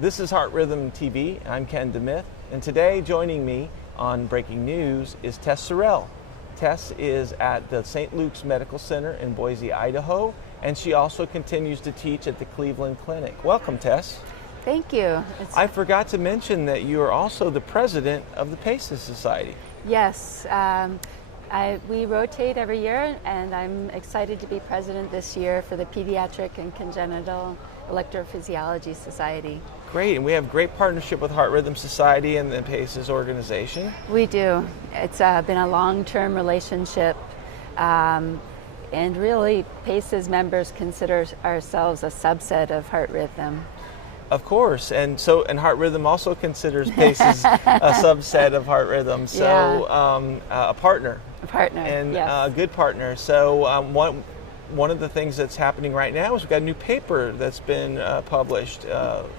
This is Heart Rhythm TV. I'm Ken Demith, and today joining me on Breaking News is Tess Saarel. Tess is at the St. Luke's Medical Center in Boise, Idaho, and she also continues to teach at the Cleveland Clinic. Welcome, Tess. Thank you. I forgot to mention that you are also the president of the PACES Society. Yes, we rotate every year, and I'm excited to be president this year for the Pediatric and Congenital Electrophysiology Society. Great, and we have great partnership with Heart Rhythm Society and the PACES organization. We do. It's been a long-term relationship, and really PACES members consider ourselves a subset of Heart Rhythm. Of course, and Heart Rhythm also considers PACES a subset of Heart Rhythm, so yeah. A partner. A partner, and yes. A good partner. So one of the things that's happening right now is we've got a new paper that's been published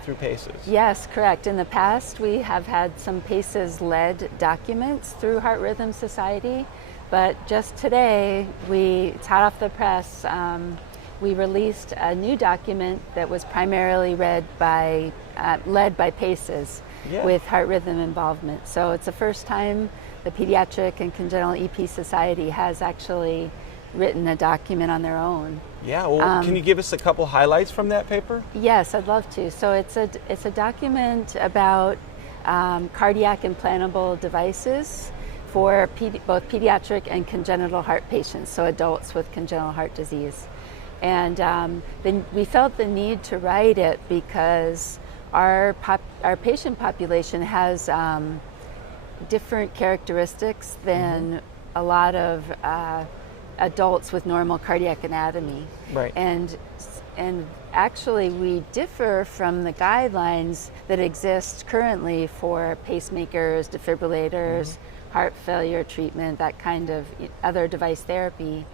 through PACES. Yes, correct. In the past, we have had some PACES-led documents through Heart Rhythm Society, but just today, it's hot off the press, we released a new document that was primarily led by PACES, yeah, with Heart Rhythm involvement. So it's the first time the Pediatric and Congenital EP Society has actually written a document on their own. Yeah, well, can you give us a couple highlights from that paper? Yes, I'd love to. So it's a document about cardiac implantable devices for both pediatric and congenital heart patients, so adults with congenital heart disease. And then we felt the need to write it because our patient population has different characteristics than a lot of adults with normal cardiac anatomy. Right. And actually we differ from the guidelines that exist currently for pacemakers, defibrillators, heart failure treatment, that kind of other device therapy.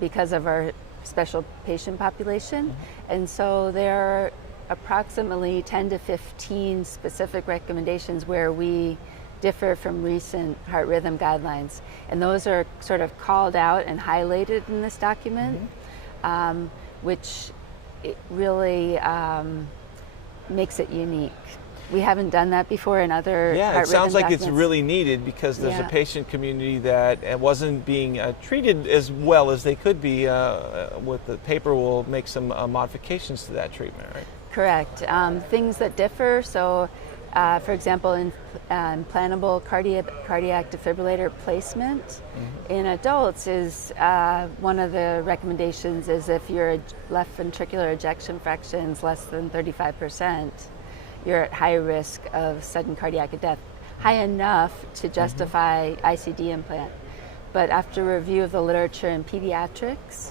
Because of our special patient population. And so there are approximately 10 to 15 specific recommendations where we differ from recent heart rhythm guidelines. And those are sort of called out and highlighted in this document, which it really makes it unique. We haven't done that before in other Yeah, heart it sounds rhythm like documents. it's really needed because there's Yeah. a patient community that wasn't being treated as well as they could be. With the paper, will make some modifications to that treatment, right? Correct. Things that differ, so for example, in implantable cardiac defibrillator placement in adults is one of the recommendations is if your left ventricular ejection fraction is less than 35%, you're at high risk of sudden cardiac death, high enough to justify ICD implant. But after review of the literature in pediatrics,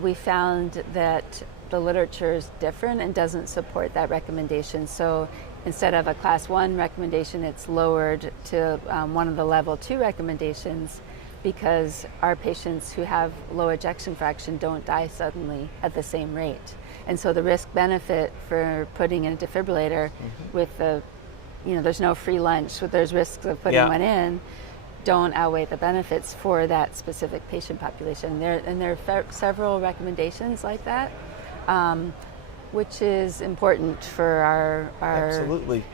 we found that the literature is different and doesn't support that recommendation. So instead of a class 1 recommendation, it's lowered to one of the level 2 recommendations because our patients who have low ejection fraction don't die suddenly at the same rate. And so the risk benefit for putting in a defibrillator with there's no free lunch, there's risks of putting one in, don't outweigh the benefits for that specific patient population. There are several recommendations like that, which is important for our Absolutely.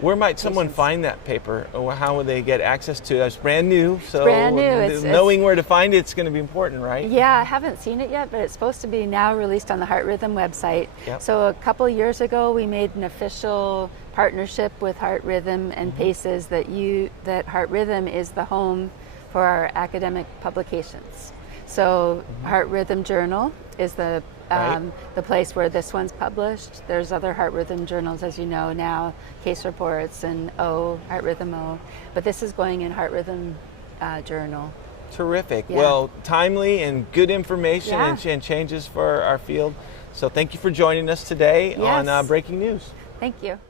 Where might someone find that paper, or how would they get access to it? It's brand new, so brand new. Knowing where to find it's going to be important, right? Yeah, I haven't seen it yet, but it's supposed to be now released on the Heart Rhythm website. Yep. So a couple years ago, we made an official partnership with Heart Rhythm and PACES that Heart Rhythm is the home for our academic publications. So Heart Rhythm Journal is the place where this one's published. There's other Heart Rhythm journals, as you know now, Case Reports and Heart Rhythm O, but this is going in Heart Rhythm Journal. Terrific. Yeah. Well, timely and good information and changes for our field. So thank you for joining us today on Breaking News. Thank you.